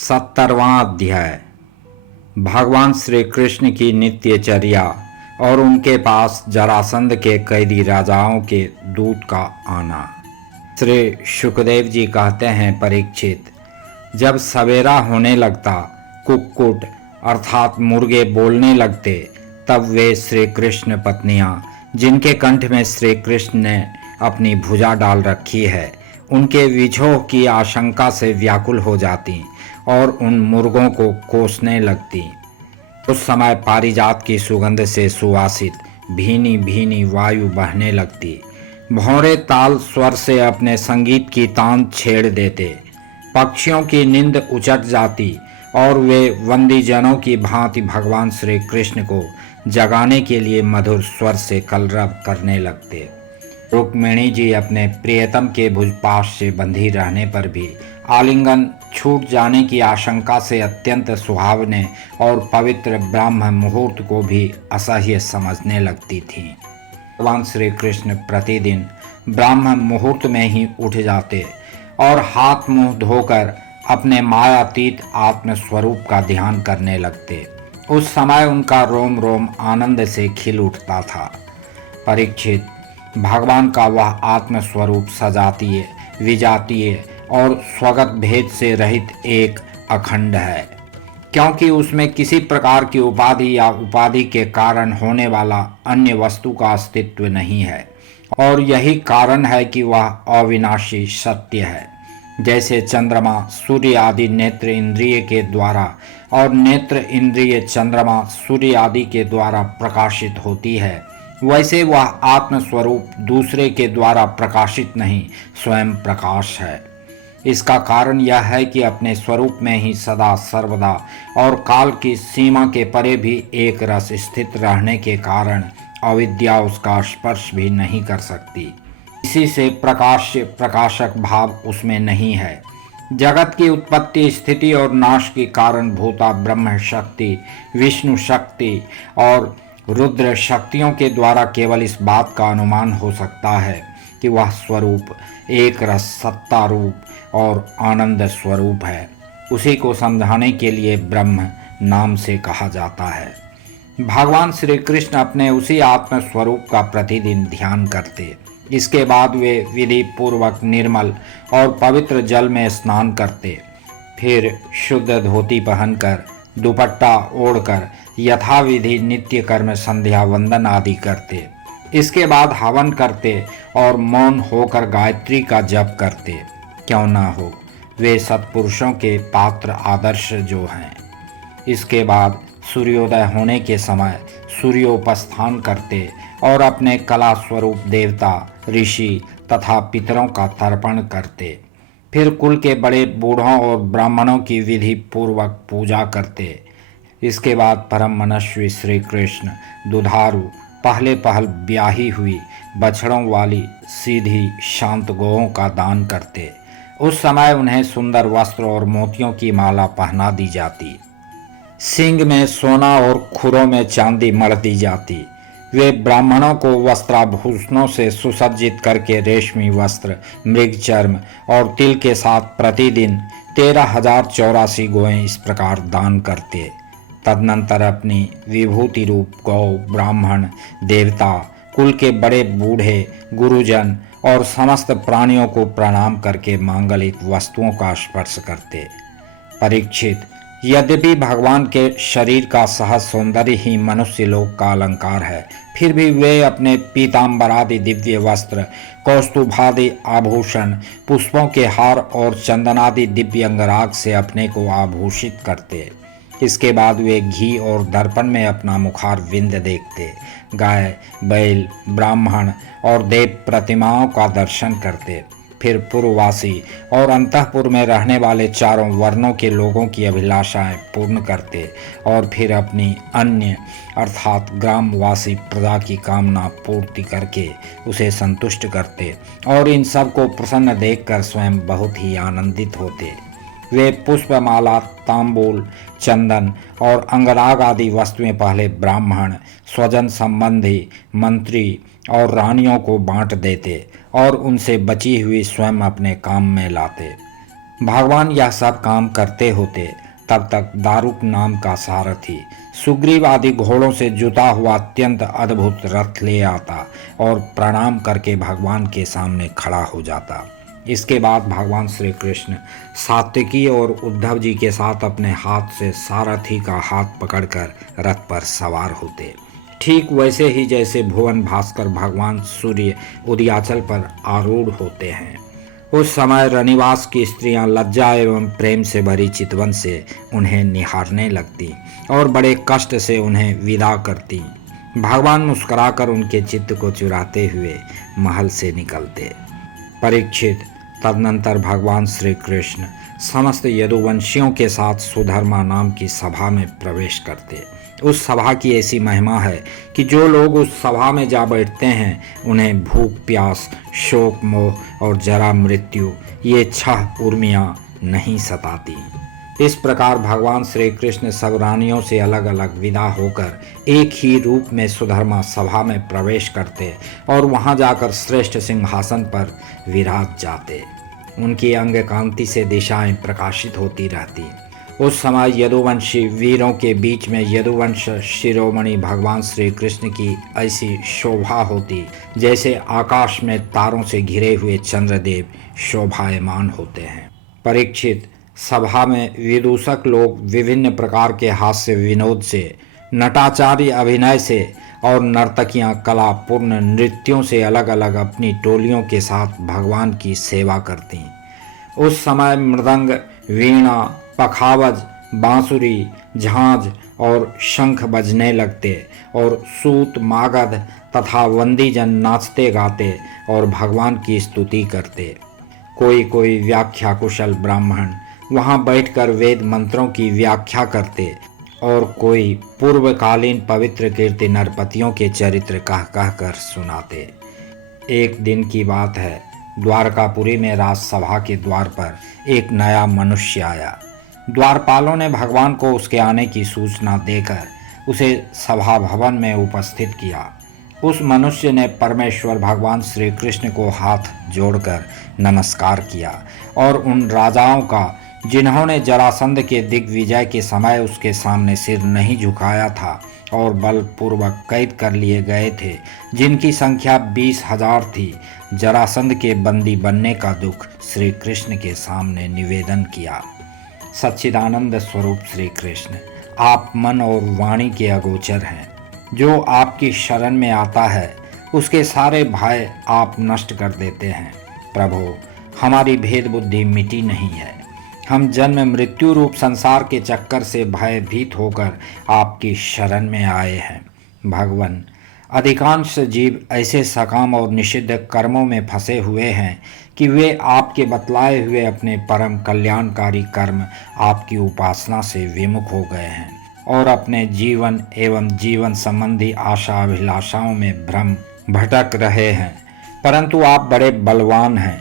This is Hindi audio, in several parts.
70वां अध्याय। भगवान श्री कृष्ण की नित्यचर्या और उनके पास जरासंध के कैदी राजाओं के दूत का आना। श्री शुकदेव जी कहते हैं, परीक्षित, जब सवेरा होने लगता, कुक्कुट अर्थात मुर्गे बोलने लगते, तब वे श्री कृष्ण पत्नियां, जिनके कंठ में श्री कृष्ण ने अपनी भुजा डाल रखी है, उनके विछोह की आशंका से व्याकुल हो जाती और उन मुर्गों को कोसने लगती। उस समय पारिजात की सुगंध से सुवासित भीनी भीनी वायु बहने लगती। भौरे ताल स्वर से अपने संगीत की तान छेड़ देते। पक्षियों की नींद उचट जाती और वे वंदीजनों की भांति भगवान श्री कृष्ण को जगाने के लिए मधुर स्वर से कलरव करने लगते। रुक्मिणी जी अपने प्रियतम के भुजपाश से बंधी रहने पर भी आलिंगन छूट जाने की आशंका से अत्यंत सुहावने और पवित्र ब्राह्म मुहूर्त को भी असह्य समझने लगती थीं। भगवान श्री कृष्ण प्रतिदिन ब्राह्म मुहूर्त में ही उठ जाते और हाथ मुंह धोकर अपने मायातीत आत्म स्वरूप का ध्यान करने लगते। उस समय उनका रोम रोम आनंद से खिल उठता था। परीक्षित, भगवान का वह आत्म स्वरूप सजातीय, विजातीय और स्वगत भेद से रहित एक अखंड है, क्योंकि उसमें किसी प्रकार की उपाधि या उपाधि के कारण होने वाला अन्य वस्तु का अस्तित्व नहीं है, और यही कारण है कि वह अविनाशी सत्य है। जैसे चंद्रमा सूर्य आदि नेत्र इंद्रिय के द्वारा और नेत्र इंद्रिय चंद्रमा सूर्य आदि के द्वारा प्रकाशित होती है, वैसे वह आत्मस्वरूप दूसरे के द्वारा प्रकाशित नहीं, स्वयं प्रकाश है। इसका कारण यह है कि अपने स्वरूप में ही सदा सर्वदा और काल की सीमा के परे भी एक रस स्थित रहने के कारण अविद्या उसका स्पर्श भी नहीं कर सकती। इसी से प्रकाश्य प्रकाशक भाव उसमें नहीं है। जगत की उत्पत्ति, स्थिति और नाश की कारण भूता ब्रह्म शक्ति, विष्णु शक्ति और रुद्र शक्तियों के द्वारा केवल इस बात का अनुमान हो सकता है कि वह स्वरूप एक रस सत्ता रूप और आनंद स्वरूप है। उसी को समझाने के लिए ब्रह्म नाम से कहा जाता है। भगवान श्री कृष्ण अपने उसी आत्म स्वरूप का प्रतिदिन ध्यान करते। इसके बाद वे विधि पूर्वक निर्मल और पवित्र जल में स्नान करते, फिर शुद्ध धोती पहनकर दुपट्टा ओढ़कर यथाविधि नित्य कर्म संध्या वंदन आदि करते। इसके बाद हवन करते और मौन होकर गायत्री का जप करते। क्यों ना हो, वे सत्पुरुषों के पात्र आदर्श जो हैं। इसके बाद सूर्योदय होने के समय सूर्योपस्थान करते और अपने कला स्वरूप देवता, ऋषि तथा पितरों का तर्पण करते। फिर कुल के बड़े बूढ़ों और ब्राह्मणों की विधि पूर्वक पूजा करते। इसके बाद परम मनस्वी श्री कृष्ण दुधारू, पहले पहल ब्याही हुई बछड़ों वाली सीधी शांत गौओं का दान करते। उस समय उन्हें सुंदर वस्त्र और मोतियों की माला पहना दी जाती। सींग में सोना और खुरों में चांदी मढ़ दी जाती। वे ब्राह्मणों को वस्त्राभूषणों से सुसज्जित करके रेशमी वस्त्र, मृगचर्म और तिल के साथ प्रतिदिन 13,084 गौएं इस प्रकार दान करते। तदनंतर अपनी विभूति रूप गौ, ब्राह्मण, देवता, कुल के बड़े बूढ़े, गुरुजन और समस्त प्राणियों को प्रणाम करके मांगलिक वस्तुओं का स्पर्श करते। परीक्षित, यद्यपि भगवान के शरीर का सहज सौंदर्य ही मनुष्य लोक का अलंकार है, फिर भी वे अपने पीताम्बरादि दिव्य वस्त्र, कौस्तुभादि आभूषण, पुष्पों के हार और चंदनादि दिव्य अंगराग से अपने को आभूषित करते। इसके बाद वे घी और दर्पण में अपना मुखार विंद देखते, गाय, बैल, ब्राह्मण और देव प्रतिमाओं का दर्शन करते। फिर पूर्ववासी और अंतःपुर में रहने वाले चारों वर्णों के लोगों की अभिलाषाएं पूर्ण करते और फिर अपनी अन्य अर्थात ग्रामवासी प्रजा की कामना पूर्ति करके उसे संतुष्ट करते और इन सब को प्रसन्न देखकर स्वयं बहुत ही आनंदित होते। वे पुष्पमाला, तांबूल, चंदन और अंगराग आदि वस्तुएं पहले ब्राह्मण, स्वजन संबंधी, मंत्री और रानियों को बांट देते और उनसे बची हुई स्वयं अपने काम में लाते। भगवान यह सब काम करते होते तब तक दारुक नाम का सारथी सुग्रीव आदि घोड़ों से जुता हुआ अत्यंत अद्भुत रथ ले आता और प्रणाम करके भगवान के सामने खड़ा हो जाता। इसके बाद भगवान श्री कृष्ण सात्विकी और उद्धव जी के साथ अपने हाथ से सारथी का हाथ पकड़कर रथ पर सवार होते, ठीक वैसे ही जैसे भुवन भास्कर भगवान सूर्य उदयाचल पर आरूढ़ होते हैं। उस समय रनिवास की स्त्रियां लज्जा एवं प्रेम से भरी चितवन से उन्हें निहारने लगती और बड़े कष्ट से उन्हें विदा करती। भगवान मुस्कुराकर उनके चित्त को चुराते हुए महल से निकलते। परीक्षित, तदनंतर भगवान श्री कृष्ण समस्त यदुवंशियों के साथ सुधर्मा नाम की सभा में प्रवेश करते। उस सभा की ऐसी महिमा है कि जो लोग उस सभा में जा बैठते हैं उन्हें भूख प्यास, शोक मोह और जरा मृत्यु ये 6 उर्मियाँ नहीं सताती। इस प्रकार भगवान श्री कृष्ण सब रानियों से अलग अलग विदा होकर एक ही रूप में सुधर्मा सभा में प्रवेश करते और वहां जाकर श्रेष्ठ सिंहासन पर विराज जाते। उनकी अंग कांति से दिशाएं प्रकाशित होती रहती। उस समय यदुवंशी वीरों के बीच में यदुवंश शिरोमणि भगवान श्री कृष्ण की ऐसी शोभा होती जैसे आकाश में तारों से घिरे हुए चंद्रदेव शोभायमान होते हैं। परीक्षित, सभा में विदूषक लोग विभिन्न प्रकार के हास्य विनोद से, नटाचार्य अभिनय से और नर्तकियां कलापूर्ण नृत्यों से अलग अलग अपनी टोलियों के साथ भगवान की सेवा करती। उस समय मृदंग, वीणा, पखावज, बांसुरी, झांझ और शंख बजने लगते और सूत, मागध तथा वंदीजन नाचते गाते और भगवान की स्तुति करते। कोई कोई व्याख्या कुशल ब्राह्मण वहां बैठकर वेद मंत्रों की व्याख्या करते और कोई पूर्वकालीन पवित्र कीर्ति नरपतियों के चरित्र कह कह कर सुनाते। एक दिन की बात है, द्वारकापुरी में राजसभा के द्वार पर एक नया मनुष्य आया। द्वारपालों ने भगवान को उसके आने की सूचना देकर उसे सभा भवन में उपस्थित किया। उस मनुष्य ने परमेश्वर भगवान श्री कृष्ण को हाथ जोड़कर नमस्कार किया और उन राजाओं का जिन्होंने जरासंध के दिग्विजय के समय उसके सामने सिर नहीं झुकाया था और बलपूर्वक कैद कर लिए गए थे, जिनकी संख्या 20,000 थी, जरासंध के बंदी बनने का दुख श्री कृष्ण के सामने निवेदन किया। सच्चिदानंद स्वरूप श्री कृष्ण, आप मन और वाणी के अगोचर हैं। जो आपकी शरण में आता है उसके सारे भय आप नष्ट कर देते हैं। प्रभु, हमारी भेद बुद्धि मिटी नहीं है। हम जन्म मृत्यु रूप संसार के चक्कर से भयभीत होकर आपकी शरण में आए हैं। भगवान, अधिकांश जीव ऐसे सकाम और निषिद्ध कर्मों में फंसे हुए हैं कि वे आपके बतलाए हुए अपने परम कल्याणकारी कर्म आपकी उपासना से विमुख हो गए हैं और अपने जीवन एवं जीवन संबंधी आशा अभिलाषाओं में भ्रम भटक रहे हैं। परंतु आप बड़े बलवान हैं।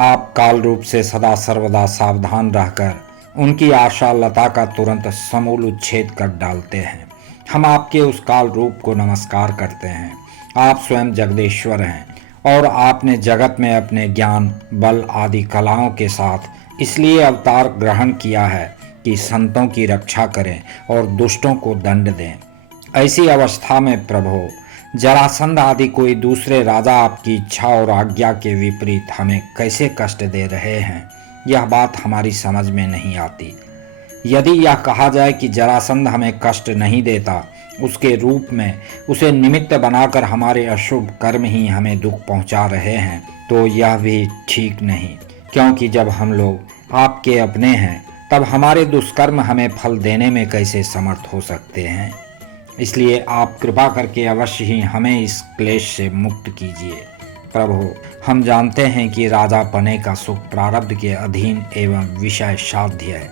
आप काल रूप से सदा सर्वदा सावधान रहकर उनकी आशा लता का तुरंत समूल उच्छेद कर डालते हैं। हम आपके उस काल रूप को नमस्कार करते हैं। आप स्वयं जगदीश्वर हैं और आपने जगत में अपने ज्ञान, बल आदि कलाओं के साथ इसलिए अवतार ग्रहण किया है कि संतों की रक्षा करें और दुष्टों को दंड दें। ऐसी अवस्था में प्रभु, जरासंध आदि कोई दूसरे राजा आपकी इच्छा और आज्ञा के विपरीत हमें कैसे कष्ट दे रहे हैं, यह बात हमारी समझ में नहीं आती। यदि यह कहा जाए कि जरासंध हमें कष्ट नहीं देता, उसके रूप में उसे निमित्त बनाकर हमारे अशुभ कर्म ही हमें दुख पहुंचा रहे हैं, तो यह भी ठीक नहीं, क्योंकि जब हम लोग आपके अपने हैं तब हमारे दुष्कर्म हमें फल देने में कैसे समर्थ हो सकते हैं। इसलिए आप कृपा करके अवश्य ही हमें इस क्लेश से मुक्त कीजिए। प्रभु, हम जानते हैं कि राजा पने का सुख प्रारब्ध के अधीन एवं विषय साध्य है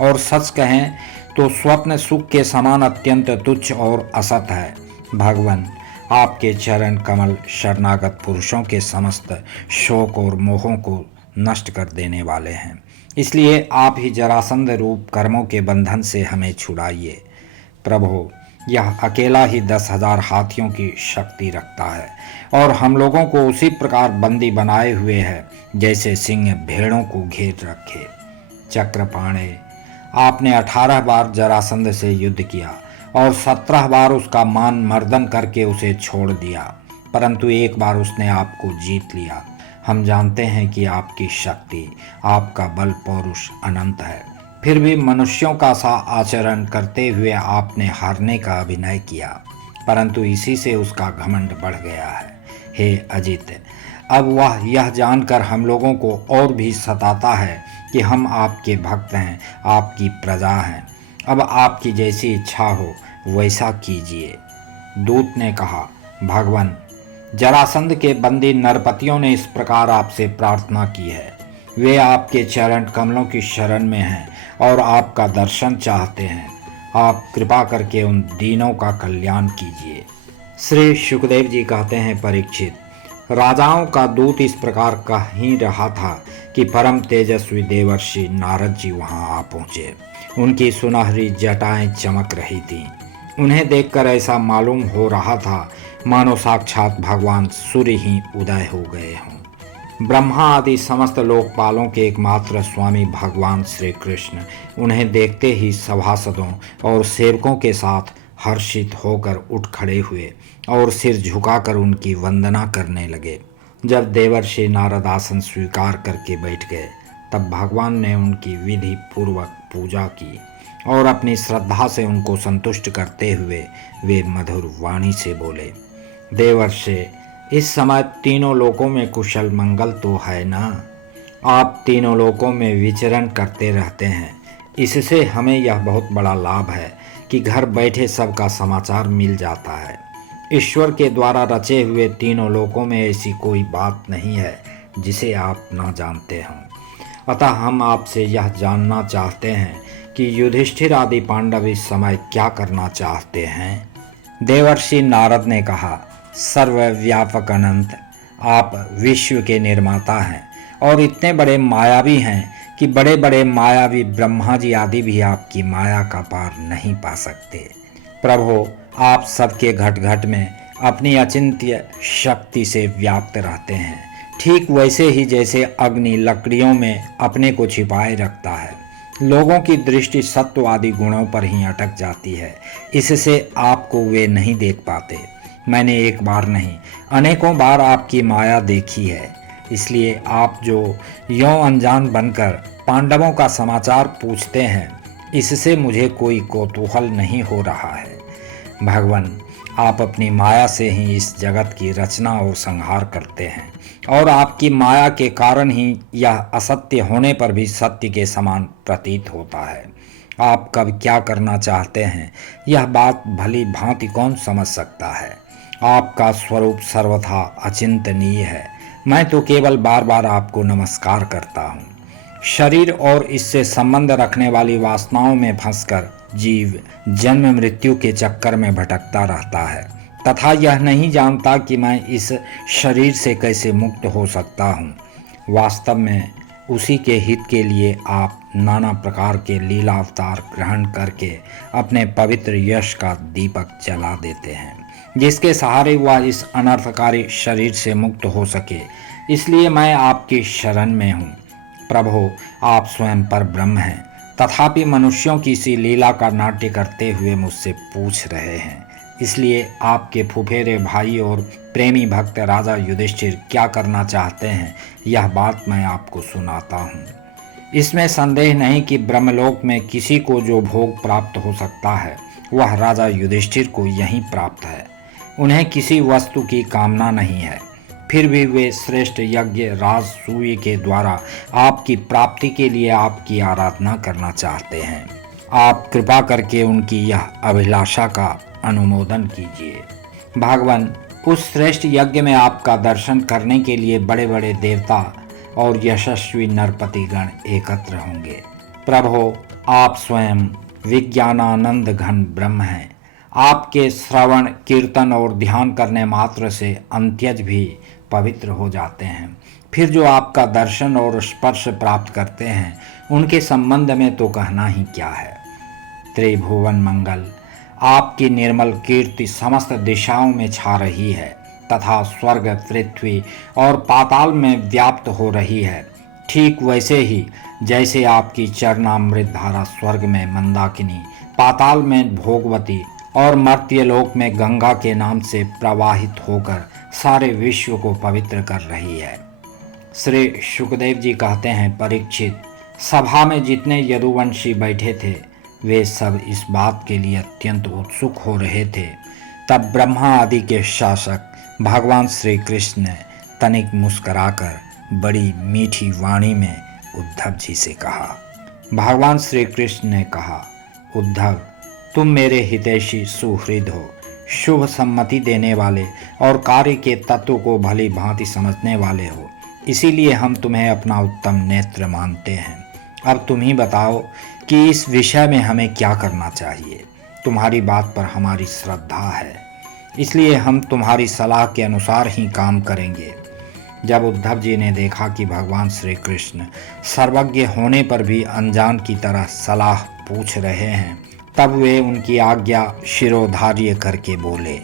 और सच कहें तो स्वप्न सुख के समान अत्यंत तुच्छ और असत है। भगवान, आपके चरण कमल शरणागत पुरुषों के समस्त शोक और मोहों को नष्ट कर देने वाले हैं। इसलिए आप ही जरासंध रूप कर्मों के बंधन से हमें छुड़ाइए। प्रभु, यह अकेला ही 10,000 हाथियों की शक्ति रखता है और हम लोगों को उसी प्रकार बंदी बनाए हुए है जैसे सिंह भेड़ों को घेर रखे। चक्रपाणे, आपने 18 बार जरासंध से युद्ध किया और 17 बार उसका मान मर्दन करके उसे छोड़ दिया, परंतु एक बार उसने आपको जीत लिया। हम जानते हैं कि आपकी शक्ति, आपका बल पौरुष अनंत है, फिर भी मनुष्यों का सा आचरण करते हुए आपने हारने का अभिनय किया, परंतु इसी से उसका घमंड बढ़ गया है। हे अजित, अब वह यह जानकर हम लोगों को और भी सताता है कि हम आपके भक्त हैं, आपकी प्रजा हैं। अब आपकी जैसी इच्छा हो वैसा कीजिए। दूत ने कहा, भगवान, जरासंध के बंदी नरपतियों ने इस प्रकार आपसे प्रार्थना की है। वे आपके चरण कमलों की शरण में हैं और आपका दर्शन चाहते हैं। आप कृपा करके उन दीनों का कल्याण कीजिए। श्री सुखदेव जी कहते हैं, परीक्षित, राजाओं का दूत इस प्रकार कह ही रहा था कि परम तेजस्वी देवर्षि नारद जी वहां आ पहुंचे। उनकी सुनहरी जटाएं चमक रही थीं। उन्हें देखकर ऐसा मालूम हो रहा था मानो साक्षात भगवान सूर्य ही उदय हो गए हों। ब्रह्मा आदि समस्त लोकपालों के एकमात्र स्वामी भगवान श्री कृष्ण उन्हें देखते ही सभासदों और सेवकों के साथ हर्षित होकर उठ खड़े हुए और सिर झुकाकर उनकी वंदना करने लगे। जब देवर्षि नारद आसन स्वीकार करके बैठ गए, तब भगवान ने उनकी विधि पूर्वक पूजा की और अपनी श्रद्धा से उनको संतुष्ट करते हुए वे मधुर वाणी से बोले, देवर्षि, इस समय तीनों लोकों में कुशल मंगल तो है ना? आप तीनों लोकों में विचरण करते रहते हैं। इससे हमें यह बहुत बड़ा लाभ है कि घर बैठे सबका समाचार मिल जाता है। ईश्वर के द्वारा रचे हुए तीनों लोकों में ऐसी कोई बात नहीं है जिसे आप ना जानते हों। अतः हम आपसे यह जानना चाहते हैं कि युधिष्ठिर आदि पांडव इस समय क्या करना चाहते हैं। देवर्षि नारद ने कहा, सर्वव्यापक अनंत, आप विश्व के निर्माता हैं और इतने बड़े मायावी हैं कि बड़े बड़े मायावी ब्रह्मा जी आदि भी आपकी माया का पार नहीं पा सकते। प्रभु, आप सबके घट घट में अपनी अचिंत्य शक्ति से व्याप्त रहते हैं, ठीक वैसे ही जैसे अग्नि लकड़ियों में अपने को छिपाए रखता है। लोगों की दृष्टि सत्ववादी गुणों पर ही अटक जाती है, इससे आपको वे नहीं देख पाते। मैंने एक बार नहीं अनेकों बार आपकी माया देखी है, इसलिए आप जो यों अनजान बनकर पांडवों का समाचार पूछते हैं, इससे मुझे कोई कौतूहल नहीं हो रहा है। भगवान, आप अपनी माया से ही इस जगत की रचना और संहार करते हैं और आपकी माया के कारण ही यह असत्य होने पर भी सत्य के समान प्रतीत होता है। आप कब क्या करना चाहते हैं, यह बात भली भांति कौन समझ सकता है। आपका स्वरूप सर्वथा अचिंतनीय है। मैं तो केवल बार बार आपको नमस्कार करता हूँ। शरीर और इससे संबंध रखने वाली वासनाओं में फंसकर जीव जन्म मृत्यु के चक्कर में भटकता रहता है तथा यह नहीं जानता कि मैं इस शरीर से कैसे मुक्त हो सकता हूँ। वास्तव में उसी के हित के लिए आप नाना प्रकार के लीला अवतार ग्रहण करके अपने पवित्र यश का दीपक जला देते हैं, जिसके सहारे वह इस अनर्थकारी शरीर से मुक्त हो सके। इसलिए मैं आपकी शरण में हूँ। प्रभु, आप स्वयं पर ब्रह्म हैं, तथापि मनुष्यों की सी लीला का नाट्य करते हुए मुझसे पूछ रहे हैं। इसलिए आपके फुफेरे भाई और प्रेमी भक्त राजा युधिष्ठिर क्या करना चाहते हैं, यह बात मैं आपको सुनाता हूँ। इसमें संदेह नहीं कि ब्रह्मलोक में किसी को जो भोग प्राप्त हो सकता है, वह राजा युधिष्ठिर को यहीं प्राप्त है। उन्हें किसी वस्तु की कामना नहीं है, फिर भी वे श्रेष्ठ यज्ञ राजसूय के द्वारा आपकी प्राप्ति के लिए आपकी आराधना करना चाहते हैं। आप कृपा करके उनकी यह अभिलाषा का अनुमोदन कीजिए। भगवान, उस श्रेष्ठ यज्ञ में आपका दर्शन करने के लिए बड़े बड़े देवता और यशस्वी नरपतिगण एकत्र होंगे। प्रभु, आप स्वयं विज्ञानानंद घन ब्रह्म हैं। आपके श्रवण कीर्तन और ध्यान करने मात्र से अंत्यज भी पवित्र हो जाते हैं। फिर जो आपका दर्शन और स्पर्श प्राप्त करते हैं, उनके संबंध में तो कहना ही क्या है। त्रिभुवन मंगल, आपकी निर्मल कीर्ति समस्त दिशाओं में छा रही है तथा स्वर्ग, पृथ्वी और पाताल में व्याप्त हो रही है। ठीक वैसे ही जैसे आपकी चरणामृत धारा स्वर्ग में मंदाकिनी, पाताल में भोगवती और मर्त्यलोक में गंगा के नाम से प्रवाहित होकर सारे विश्व को पवित्र कर रही है। श्री शुकदेव जी कहते हैं, परीक्षित, सभा में जितने यदुवंशी बैठे थे वे सब इस बात के लिए अत्यंत उत्सुक हो रहे थे। तब ब्रह्मा आदि के शासक भगवान श्री कृष्ण ने तनिक मुस्कराकर बड़ी मीठी वाणी में उद्धव जी से कहा। भगवान श्री कृष्ण ने कहा, उद्धव, तुम मेरे हितैषी सुहृद हो, शुभ सम्मति देने वाले और कार्य के तत्व को भली भांति समझने वाले हो, इसीलिए हम तुम्हें अपना उत्तम नेत्र मानते हैं। अब तुम ही बताओ कि इस विषय में हमें क्या करना चाहिए। तुम्हारी बात पर हमारी श्रद्धा है, इसलिए हम तुम्हारी सलाह के अनुसार ही काम करेंगे। जब उद्धव जी ने देखा कि भगवान श्री कृष्ण सर्वज्ञ होने पर भी अनजान की तरह सलाह पूछ रहे हैं, तब वे उनकी आज्ञा शिरोधार्य करके बोले,